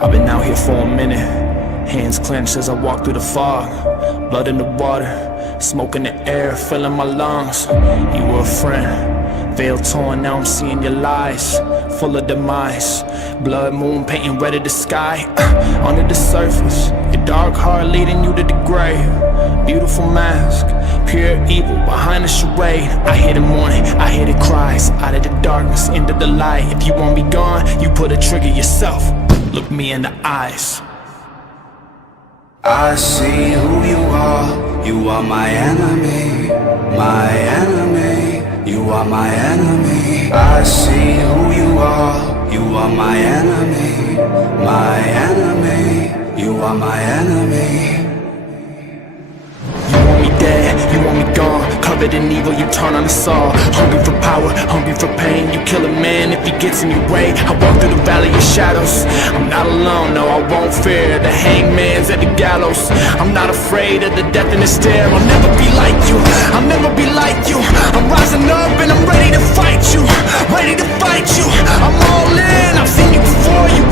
I've been out here for a minute, hands clenched as I walk through the fog. Blood in the water, smoke in the air, filling my lungs. You were a friend, veil torn, now I'm seeing your lies, full of demise. Blood moon painting red of the sky. Under the surface, your dark heart leading you to the grave. Beautiful mask, pure evil behind the charade. I hear the mourning, I hear the cries, out of the darkness, into the light. If you want me gone, you put a trigger yourself. Look me in the eyes. I see who you are my enemy, my enemy, you are my enemy. I see who you are my enemy, my enemy, you are my enemy. You want me dead, you want me gone, covered in evil, you turn on us all. Hungry for power, hungry for pain, you kill a man if he gets in your way. I walk through the valley of shadows, I'm not alone, no I won't fear. The hangman's at the gallows, I'm not afraid of the death in the stare. I'll never be like you, I'll never be like you. I'm rising up and I'm ready to fight you, ready to fight you. I'm all in, I've seen you before, you